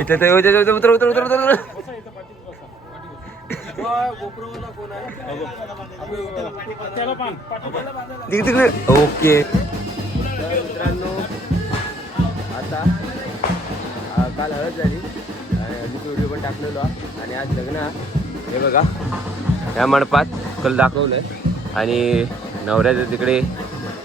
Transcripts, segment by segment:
उतर उतर उतर उतर उतर. तिकडे तिकडे. ओके. तर मित्रांनो आता काल हळद झाली. आणि आधीच व्हिडिओ पण टाकलेलो. आणि आज लग्न हा. हे बघा या मंडपात कल दाखवलंय. आणि नवऱ्याचं तिकडे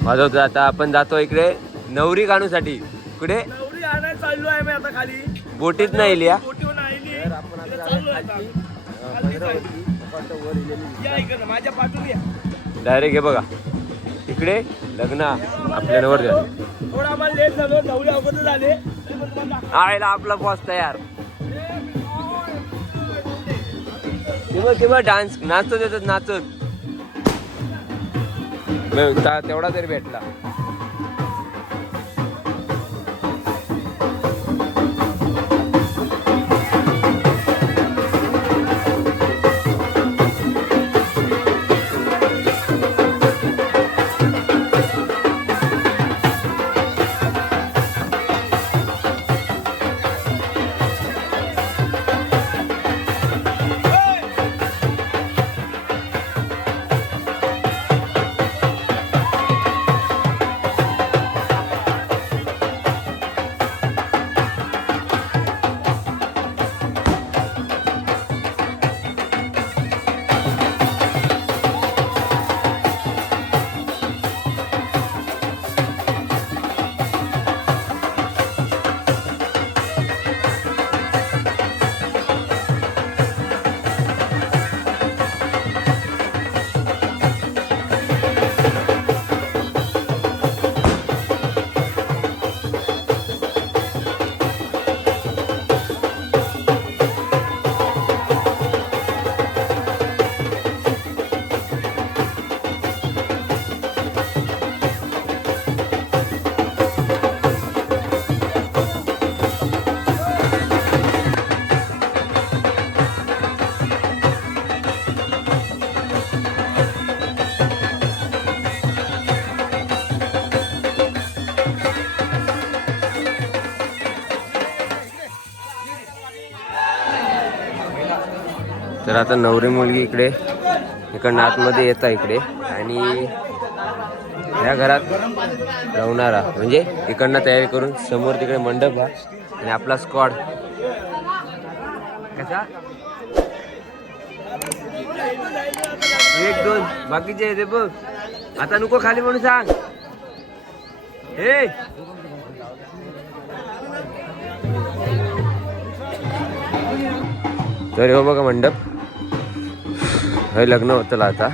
वाजवतो आता आपण जातो इकडे नवरी काढूसाठी. कुठे? नवरी आणायला चाललो आहे मी आता खाली. बोटीत नाही लिया. तर आपण आता भद्रावती, वर इलेली माझ्या पाठून डायरेक्ट हे बघा. इकडे लग्न आपल्या नवर थोडा आम्हाला लेट झालो अगोदर झाले तरी पण तुम्हाला आयला आपला बॉस तयार. किंवा किंवा डान्स नाचत येतात नाचत. मग ता- तेवढा तरी भेटला. आता नवरी मुलगी इकडे इकडनं आतमध्ये येता इकडे. आणि या घरात राहणारा म्हणजे इकडनं तयारी करून समोर तिकडे मंडप घ्या. आणि आपला स्क्वॉड कसा? एक दोन. बाकीचे ते बघ. आता नको खाली म्हणून सांग. हे! तर हो बघा मंडप. हे लग्न होतं आता.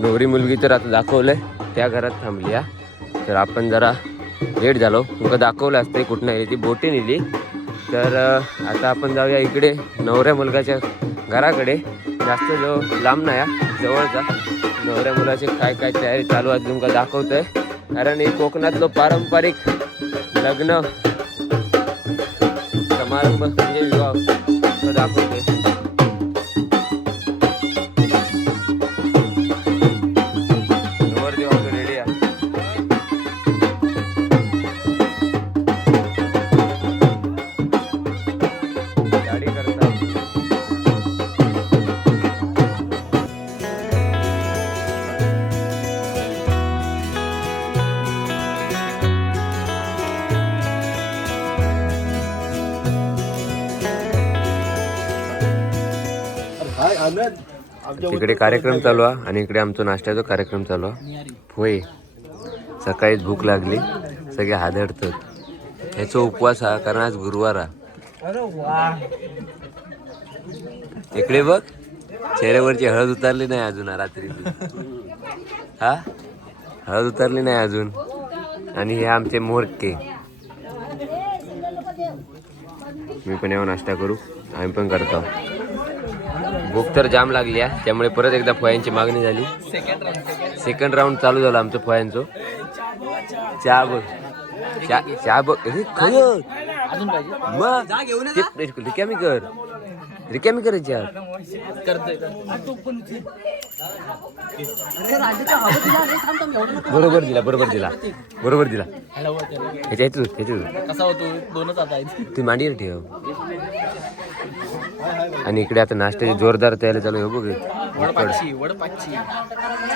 नवरी मुलगी तर आता दाखवलं आहे त्या घरात थांबली या तर आपण जरा लेट झालो. तुमका दाखवलं असतं कुठनं नाही ती बोटी नेली. तर आता आपण जाऊया इकडे नवऱ्या मुलगाच्या घराकडे. जास्त जो लांब नाही हा, जवळचा. नवऱ्या मुलाची काय काय तयारी चालू आहे तुमका आहे कारण हे कोकणातलं पारंपरिक लग्न समारंभ म्हणजे विवाह. दाखवते तिकडे कार्यक्रम चालू आहे आणि इकडे आमचा नाश्त्याचा कार्यक्रम चालू आहे होय. सकाळीच भूक लागली. सगळे हादडतात ह्याचा उपवास हा कारण आज गुरुवार हा. इकडे बघ. चेहऱ्यावरची हळद उतरली नाही अजून रात्री हा? हळद उतरली नाही अजून. आणि हे आमचे मोरके. मी पण येऊन नाश्ता करू. आम्ही पण करतो. भूक तर जाम लागली आहे त्यामुळे परत एकदा फळ्यांची मागणी झाली. सेकंड राऊंड चालू झाला आमचं फळ्यांचं चहा बघ. चहा चहा बघ. खरं. मग ते रिकामी कर रिकामी बरोबर दिला बरोबर दिला. बरोबर दिला. ह्याच्या ह्याच्यात ह्याच्यात कसा होतो? दोनच आता आहेत. तू मांडीवर ठेव. आणि इकडे आता नाश्त्याची जोरदार तयारी चालू आहे. हो बघ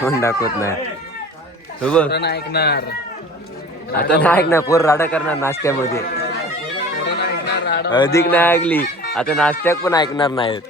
तोंड दाखवत नाही. हो बघ. ऐकणार. आता नाही ऐकणार. पोर राडा करणार नाश्त्यामध्ये. अधिक नाही ऐकली. आता नाश्त्यात पण ऐकणार नाहीत.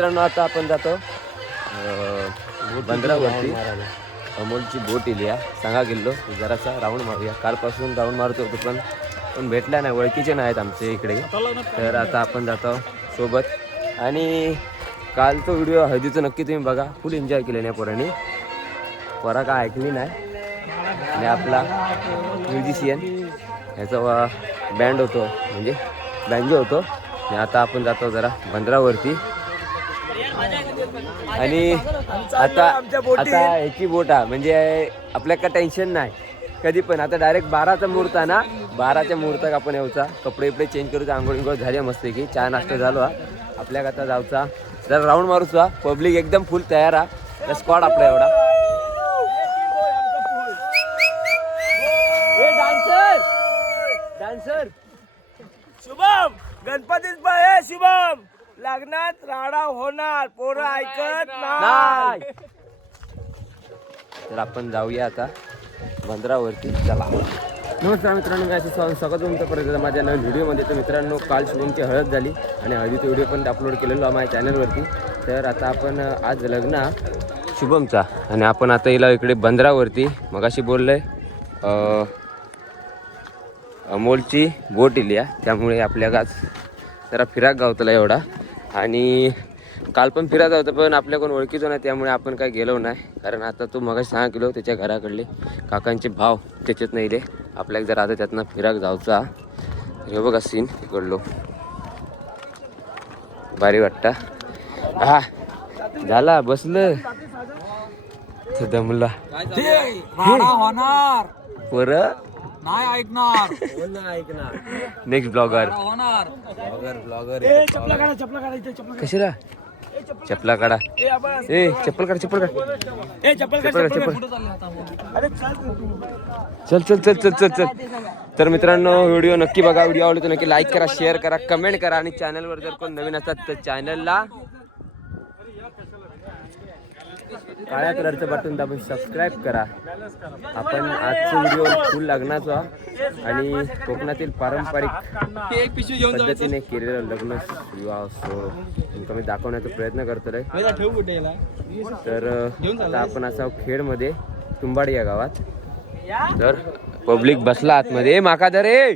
मित्रांनो आता आपण जातो बंदरावरती अमोलची बोट इली सांगा गेलो जरासा राऊंड मारूया. कालपासून राऊंड मारतो होतो पण. पण भेटला नाही ओळखीचे नाहीत आमचे इकडे. तर आता आपण जातो सोबत. आणि काल तो व्हिडिओ हळदीचं नक्की तुम्ही बघा. फुल एन्जॉय केले नाही पोरांनी. पोरा काय ऐकली नाही. आणि आपला म्युझिशियन ह्याचा बँड होतो. म्हणजे बँजो होतो. आणि आता आपण जातो जरा बंदरावरती. आणि आता आता ह्याची बोट आहे. म्हणजे आपल्याला टेन्शन नाही. कधी पण. आता डायरेक्ट बाराचा मुहूर्त आहे ना? बाराच्या मुहूर्ताक आपण यायचा. कपडे बिपडे चेंज करूचा आंघोळ बिंघोळ झाली मस्त की चहा नाश्ता झालो हा आपल्याक आता जाऊचा. जरा राऊंड मारूचा पब्लिक एकदम फुल तयार आहे. स्क्वॉड आपला एवढा. Dancer dancer Shubham! हे शुभम! लग्नात राडा होणार पोरं ऐकत नाही. तर आपण जाऊया आता बंदरावरती. चला. नमस्कार मित्रांनो मी असे स्वागत स्वागत तुमचं परत एकदा माझ्या नवीन व्हिडिओमध्ये. तर मित्रांनो काल शुभमची हळद झाली आणि हळदीचा व्हिडिओ पण अपलोड केलेलो आहे माझ्या चॅनलवरती तर आता आपण आज लग्न शुभमचा आणि आपण आता येला इकडे बंदरावरती मगाशी बोललो आहे अमोलची बोट इली आहे त्यामुळे आपल्या आज जरा फिराक गावतला एवढा. आणि काल पण फिरायचं होतं पण आपल्या कोण ओळखीचं नाही त्यामुळे आपण काय गेलो नाही. कारण आता तो मग सहा किलो त्याच्या घराकडले. काकांचे भाव त्याच्यात नाही दे आपल्याला जर आता त्यातनं फिराक जाऊचा हे बघा सीन इकडलो. भारी वाटता. हा झाला बसलं. दमला होणार. पर नाही ऐकणार. नेक्स्ट ब्लॉगर होणार. ए चपला काढा चपला काढा इथे चपला कशाला? चपला काढा. ए चप्पल काढ चप्पल काढ. ए चप्पल काढ चप्पल. चल चल चल चल चल चल तर मित्रांनो व्हिडिओ नक्की बघा. व्हिडिओ आवडतो नक्की लाईक करा शेअर करा कमेंट करा. आणि चॅनलवर जर कोण नवीन असतात तर चॅनलला काळ्या कलरचं बटन दाबून सबस्क्राईब करा. आपण आजचा व्हिडिओ फुल लग्नाचा आणि कोकणातील पारंपरिक पद्धतीने केलेलं लग्न विवाह सोहळा तुमका मी दाखवण्याचा प्रयत्न करतोय? तर आता आपण असा खेडमध्ये तुंबाडी या गावात. तर पब्लिक बसला आतमध्ये. माका दर ए.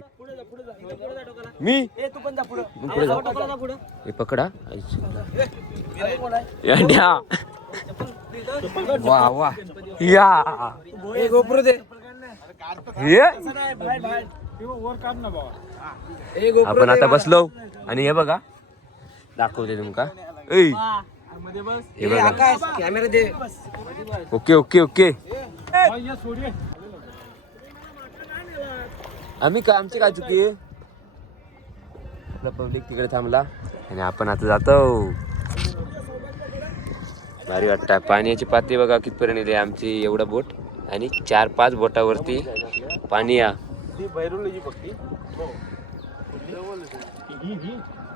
मी? पुढे पकडा. वा वा. या. गोप्रो दे. हे? आपण आता बसलो. आणि हे बघा. दाखवते तुमका. ऐ. हे बघा. आकाश कॅमेरा दे. Okay okay okay. आम्ही का आमची काय चुकी पब्लिक तिकडे थांबला. आणि आपण आता जातो. भारी वाटतं. पाण्याची पातळी बघा कितपर्यंत येते आमची एवढा बोट आणि चार पाच बोटावरती पाणी या.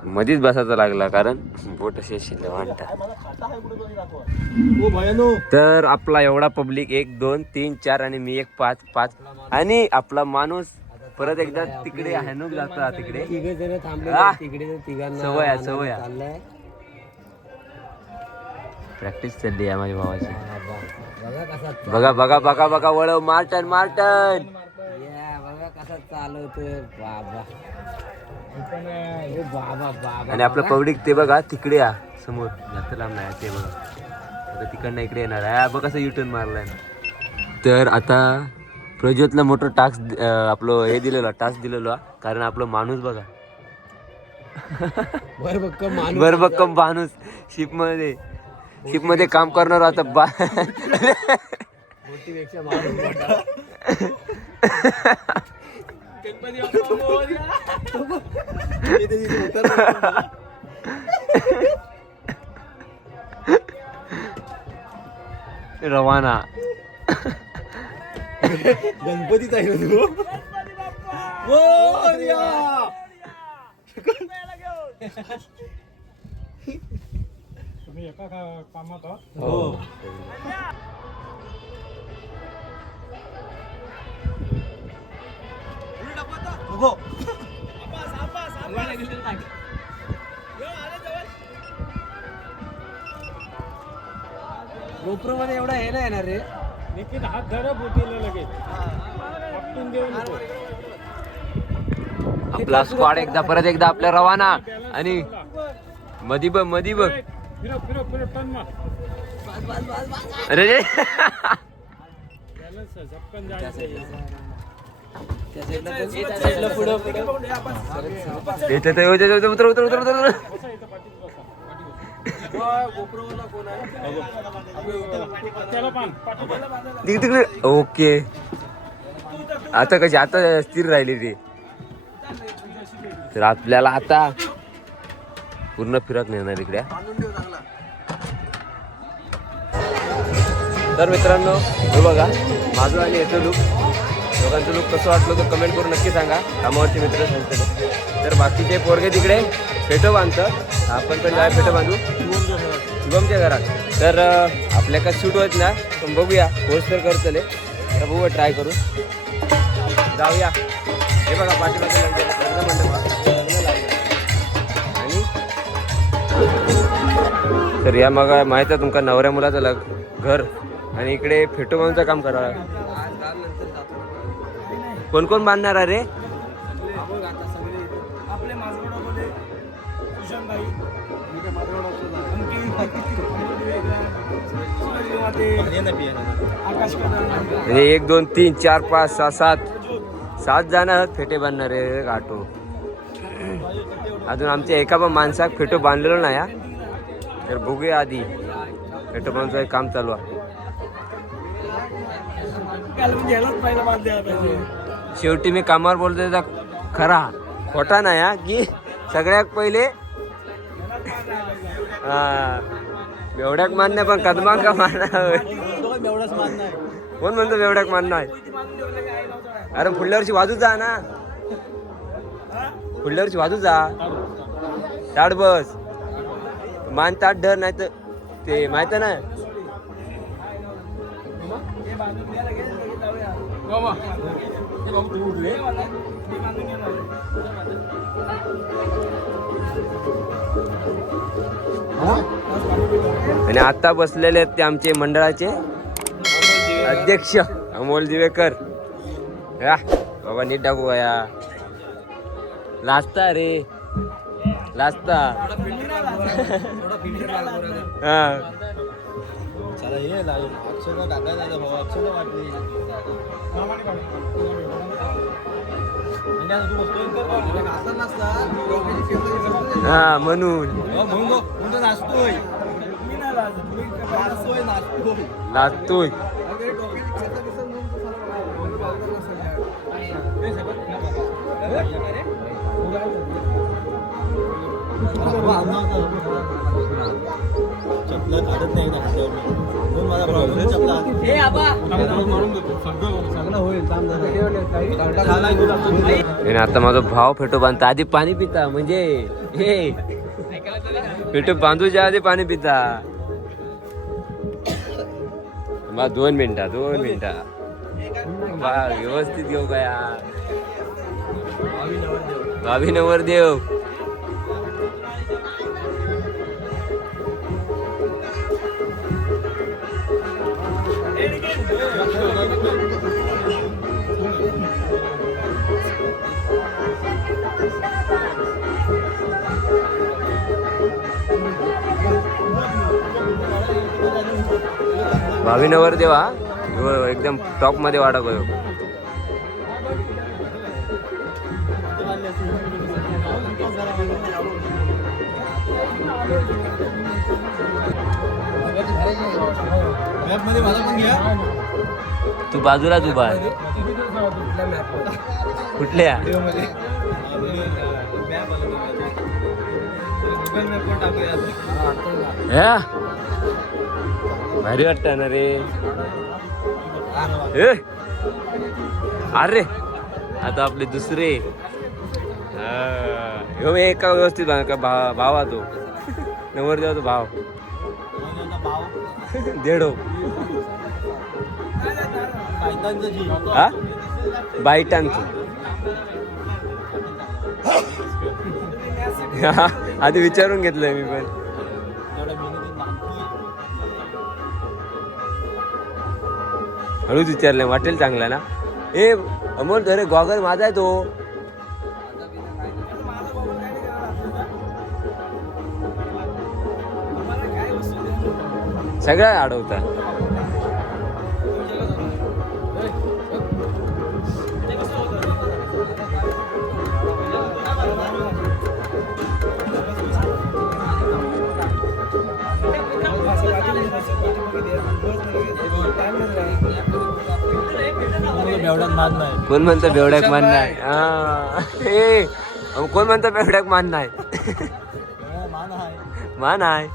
मध्येच बसायचा लागला कारण बोट अशी ओ भयानो तर आपला एवढा पब्लिक एक दोन तीन चार आणि मी एक पाच पाच. आणि आपला माणूस परत एकदा तिकडे हॅनूक जाता तिकडे! तिकडे सवय सवय प्रॅक्टिस चालली आहे माझ्या भावाची. बघा. बघा बघा बघा वळव. मार्टन मार्टन या बघा कसा चालवतोय बाबा. ओ बाबा बाबा आणि आपलं पब्लिक ते बघा तिकडे या समोर. जास्त लांब नाही ते बघा. आता तिकडनं इकडे येणार आहे. बघ कसं युटर्न मारलाय. तर आता प्रज्योतला मोठं टास्क आपलं हे दिलेलं टास्क दिलेलं कारण आपलं माणूस बघा. बर बघ का माणूस माणूस शिपमध्ये काम करणार आता बा. रवाना गणपतीच आहे तू! तुम्ही एका कामात आहात? हो. गोप्रो मध्ये एवढा हे नाही येणार रे. निकित हात धरा बोटीला लगेच. आपटून देऊ नको. आपला स्क्वॉड एकदा परत एकदा आपल्या रवाना. आणि मधी बघ मधी बघ. अरे रे. उतर उतर उतर उतर. तिकडे. ओके. आता कशी आता स्थिर राहिली ती. तर आपल्याला आता पूर्ण फिरक नेणार इकडे तर मित्रांनो हे बघा माझं आणि याचं लुक दोघांचं लुक कसं वाटलं तर कमेंट करून नक्की सांगा. कामावरचे मित्र सांगते तर बाकीचे पोरगे तिकडे फेटो बांधतं आपण पण काय फेटो बांधू. शुभमच्या घरात. तर आपल्या का शूट होत ना पण बघूया. पोस्ट तर करतले तर बघूया ट्राय करू. जाऊया. हे बघा पाठीमागे लग्न मंडप आणि? तर या मग माहीत आहे तुमका नवऱ्या मुलाचं लग घर. आणि इकडे फेटोबांचं काम करा. कोण कोण बांधणार आहे रे? म्हणजे एक दोन तीन चार पाच सहा सात. सात जण फेटे बांधणारे आटो अजून आमच्या एका पण माणसाक फेटो बांधलेलो नाही तर बघूया आधी. फेटो बांधचं काम चालू आहे. म्हणजे ह्यालाच पहिला मान द्यायला पाहिजे. शेवटी मी कामावर बोलतोय तर खरा. खोटा नाही हा की सगळ्यात पहिले हा एवढ्याक मान्य पण कदमांक का मानणार मान नाही कोण म्हणतो एवढ्याक मान्य आहे अरे पुढल्या वर्षी वाजू जा ना. पुढल्या वर्षी वाजू जा. ताड बस. मान ताट डर नाही तर ते माहीत ना आणि आता बसलेले आहेत ते आमचे मंडळाचे अध्यक्ष अमोल दिवेकर. या बाबा नीट टाकू या. लाजता रे. लाजता. हा. हा म्हणून. म्हणून तो काढत नाही नाचल्यावर मी. म्हणून मला प्रॉब्लेम चपला. मारून देतो. सगळं सगळं होईल काम झालं. आणि आता माझा भाव फेटो बांधता. आधी पाणी पिता म्हणजे हे. फेटो बांधूच्या आधी पाणी पिता. बा दोन मिनिटा दोन मिनिटा. बा व्यवस्थित घेऊ का यार? भावी नवर देव भावी नवर देवा एकदम टॉपमध्ये वाटा गयो. हो. मॅपमध्ये मला पण घ्या. तू बाजूला तू. बा कुठल्या ह्या भारी वाटत ना रे. ए! अरे! आता आपले दुसरे. हा. ह्यो एका व्यवस्थित भावा तो नवर देवा तो. भाव. देडो हो. हा. बायटांचं आधी विचारून घेतलंय मी पण. हळूच विचारलंय वाटेल चांगला ना? ए अमोल अरे गॉगल माझा आहे तो. सगळ्या अडवता. बेवड्यात मान नाही कोण म्हणतं बेवड्याक मान नाही? हा. कोण म्हणतं बेवड्याक मान नाही? मान आहे. मान आहे.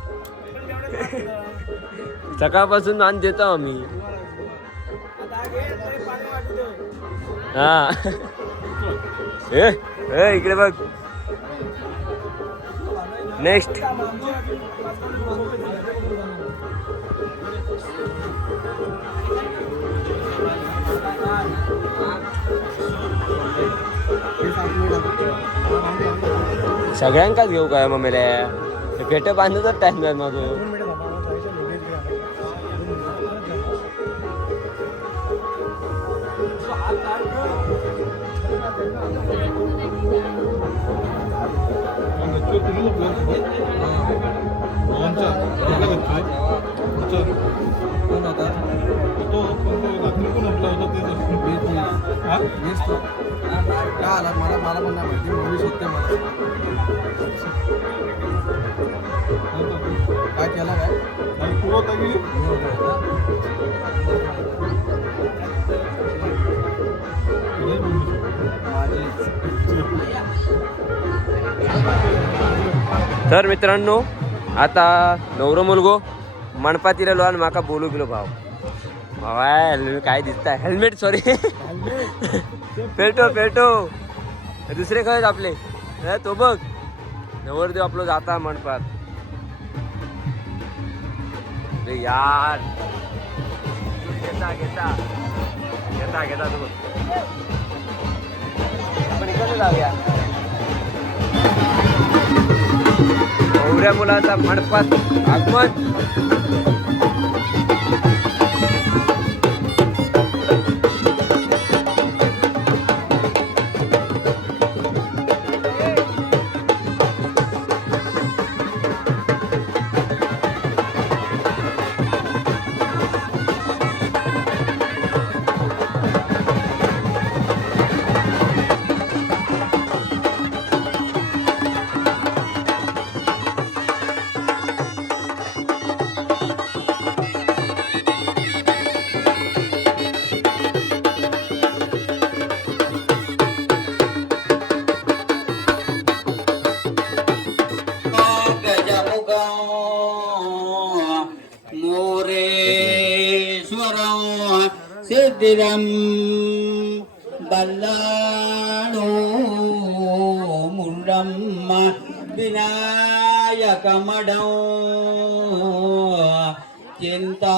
सकाळपासून नान देतो आम्ही. हा. ए इकडे बघ. नेक्स्ट सगळ्यांकाच घेऊ काय मग मेल्या फेट बांधतच टाइम नाही मग दोनचं कोण होता मीच तो. का आला? मला मला पण नाही माहिती. मम्मी शोधते मला. काय केला काय? होतो का? तर मित्रांनो आता नवरो मुलगो मणपाती राहिलो आणि माका बोलू गेलो भाव भावा हेल्मेट काय दिसताय? हेल्मेट सॉरी पेटो पेटो दुसरे खरंच आपले? हे तो बघ. नवरदेव आपलं जाता मंडपात अरे यार. घेता घेता. घेता घेता तू आपण इकडे जाऊया. एवढ्या मुलाचा मंडपात आगमन. ಸ್ಥಿರಂ ಬಲ್ಲಾಣೋ ಮುಂಡಮ್ಮ ವಿನಾಯಕ ಮಡೋ ಚಿಂತಾ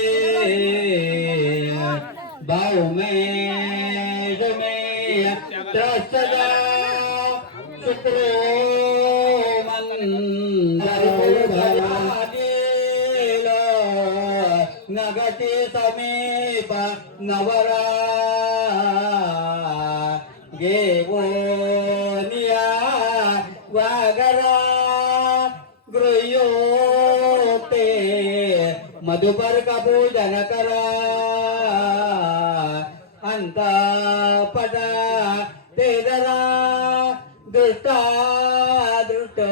దుష్టాదృష్టో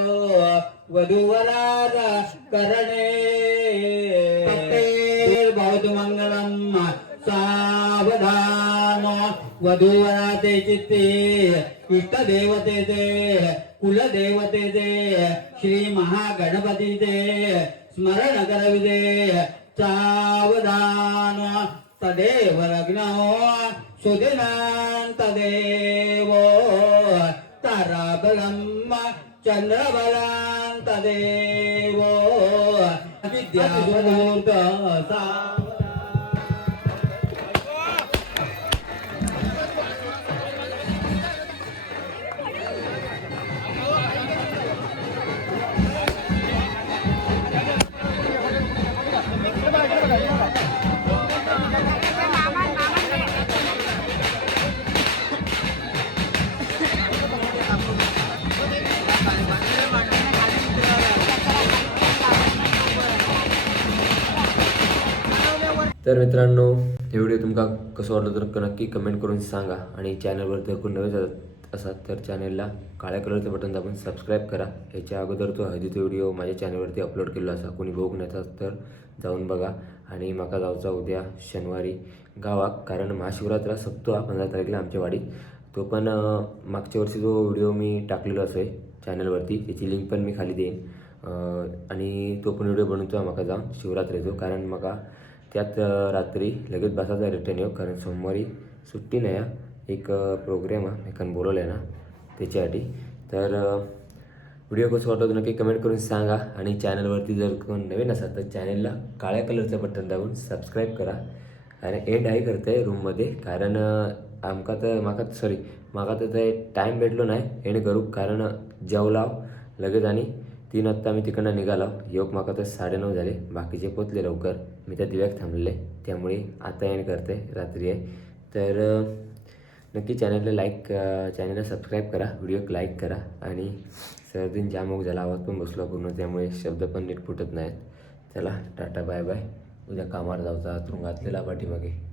వధువరార కరణే. భవతు మంగళం సావధాన వధూవరాతే చిత్తే ఇష్ట దేవతే కుల దేవతే శ్రీ మహాగణపతి స్మరణకర విదే సావధాన తదేవ లగ్నో సుదినాంతదేవో चन्द्रबलान्त चन्द्रबलान्तदेवो विद्यामूर्त सा तर मित्रांनो हे व्हिडिओ तुमका कसं वाटलं तर नक्की कमेंट करून सांगा आणि चॅनलवर जर कोण नवीन जात असाल तर चॅनलला काळ्या कलरचं बटन दाबून सबस्क्राईब करा. याच्या अगोदर तो हळदीचा व्हिडिओ माझ्या चॅनलवरती अपलोड केला असा. कोणी बघू नसा तर जाऊन बघा. आणि माका जाऊचा उद्या शनिवारी गावाक कारण महाशिवरात्रा सप्तो हा पंधरा तारखेला आमच्या वाडीत. तो पण मागच्या वर्षी जो व्हिडिओ मी टाकलेलो असो चॅनलवरती त्याची लिंक पण मी खाली देईन. आणि तो पण व्हिडिओ बनवतो माका जाऊन शिवरात्रीचो. कारण मका त्यात रात्री लगेच बसायचा रिटर्न येऊ कारण सोमवारी सुट्टी नाही एक प्रोग्राम आहे एकान बोलवलं आहे ना त्याच्यासाठी. तर व्हिडिओ कसं वाटतो नक्की कमेंट करून सांगा. आणि चॅनलवरती जर कोण नवीन असाल तर चॅनलला काळ्या कलरचं बटन दाबून सबस्क्राईब करा. आणि एंड आहे करते रूममध्ये कारण आमका तर माका सॉरी माका तर ते टाईम भेटलो नाही. एंड करू कारण जेवलाव लगेच आणि तीन वाजता मी तिकडनं निघालो. योग माका तर साडेनऊ झाले. बाकीचे पोचले लवकर. मी त्या दिव्यात थांबले त्यामुळे आता एंड करते. रात्री आहे. तर नक्की चॅनलला लाईक चॅनलला सबस्क्राईब करा. व्हिडिओ लाईक करा. आणि सर्दीन जामोग झाला. आवाज पण बसला पूर्ण. त्यामुळे शब्द पण नीट फुटत नाहीत. चला टाटा बाय बाय उद्या कामावर जाऊचा तुरुंगातलेला पाठीमागे.